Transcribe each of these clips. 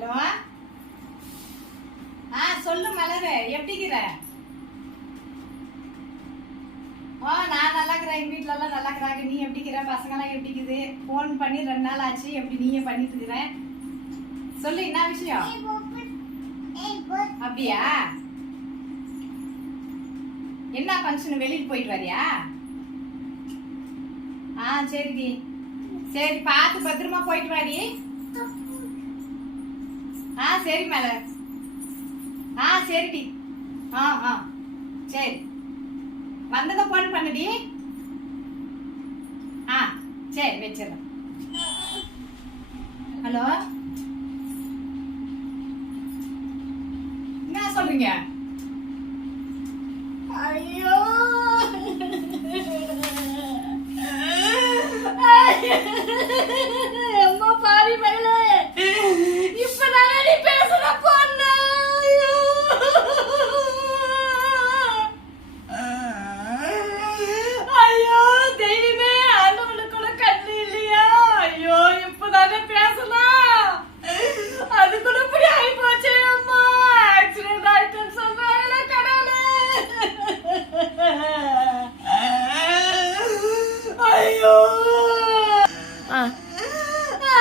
Hello? ஆ சொல்லு மலரு எப்படிக்கிற ஆ நான் நல்லா இருக்கிறேன். எங்கள் வீட்டிலலாம் நல்லா இருக்கிறாங்க. நீ எப்படிக்கிற பசங்களாம் எப்படிக்குது ஃபோன் பண்ணி ரெண்டு நாள் ஆச்சு. எப்படி நீயே பண்ணிட்டு இருக்கிற சொல்லு என்ன விஷயம்? அப்படியா? என்ன ஃபங்க்ஷன் வெளியில் போயிட்டு வரியா? ஆ சரிடி. சரி பார்த்து பத்திரமா போயிட்டு வாடி. சரி மேல. ஆ சரிடி ஆ ஆ. சரி. வந்ததை ஃபோன் பண்ணுடி ஆ சரி வச்சிடறேன். ஹலோ? என்ன சொல்றீங்க? ஐயோ அம்மா பாவி மகளே இப்ப நான் நீ பேசுற பொண்ணு ஐயோ. ஐயோ தெய்வமே ஆண்டவனுக்கு கூட கண்ணு இல்லையா ஐயோ இப்பதானே பேசலாம் அது கூட இப்படி ஆகி போச்சே அம்மா ஆக்சிடென்ட் ஆயிட்டுன்னு சொல்றாங்களே கடவுளே ஐயோ ஐயோ இப்பதான் ஆமா. பேசுனேன் ஏம்மா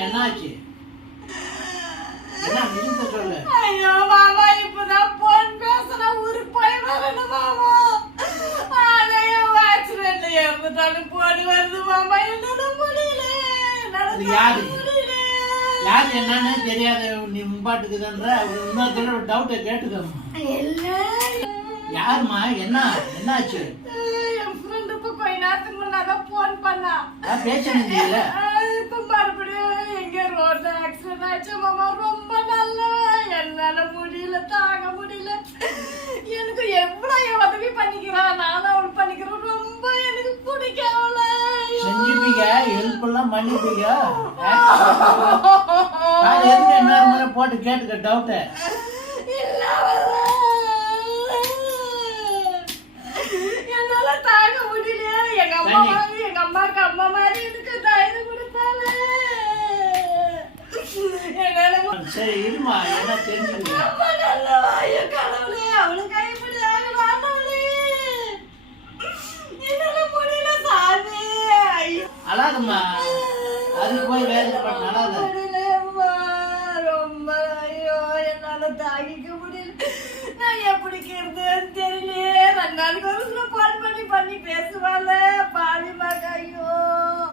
என்னாச்சு? என்ன சொல்லு? ஐயோ மாமா இப்பதான் போன் பேசுற ஊருக்கு போய் வரணும் மாமா. அதையோ ஆக்சிடென்ட் எப்பதாலும் போன் வருது மாமா. என்னால முடியல. யாரு? யார் என்னன்னு தெரியாத நீ மும்பாட்டுக்குதுன்ற இன்னொருத்தர டவுட்டை கேட்டுக்கம்மா. இல்ல யாரும்மா? என்ன? என்னாச்சு? என் ஃப்ரெண்டு இப்ப கொஞ்ச நேரத்துக்கு முன்னாதான் போன் பண்ணா. ஆஹ் இப்ப மறுபடியும் எங்க ரோட்ல ஆக்சிடென்ட் ஆயிடுச்சு. மாமா ரொம்ப நல்லா. என்னால முடியல தாங்க முடியல. எனக்கு எவ்வளவு உதவி பண்ணிக்கிறான் நானும் அவள் பண்ணிக்கிறேன். ரொம்ப எனக்கு பிடிக்கும் அவளை செஞ்சுப்பீங்க ஹெல்ப் எல்லாம் பண்ணிப்பீங்க. அது எதுக்கு என்ன முறை போட்டு கேட்டுக்க டவுட்டை. என்னால தாங்க முடியல எங்க அம்மா. மாதிரி எங்க அம்மாக்கு அம்மா மாதிரி எனக்கு தைரியம் கொடுத்தாலே என்னால முடியல. சரி இருமா என்ன தெரிஞ்சுக்கீங்க ரொம்ப நல்லவா, என் கடவுளே, அவளுக்கு கைப்பிடி ஆகணும், ஆண்டவனே. என்னால முடியல சாமி. ஐயோ. அழாதம்மா அதுக்கு போய் வேதனை பண்ண அழாத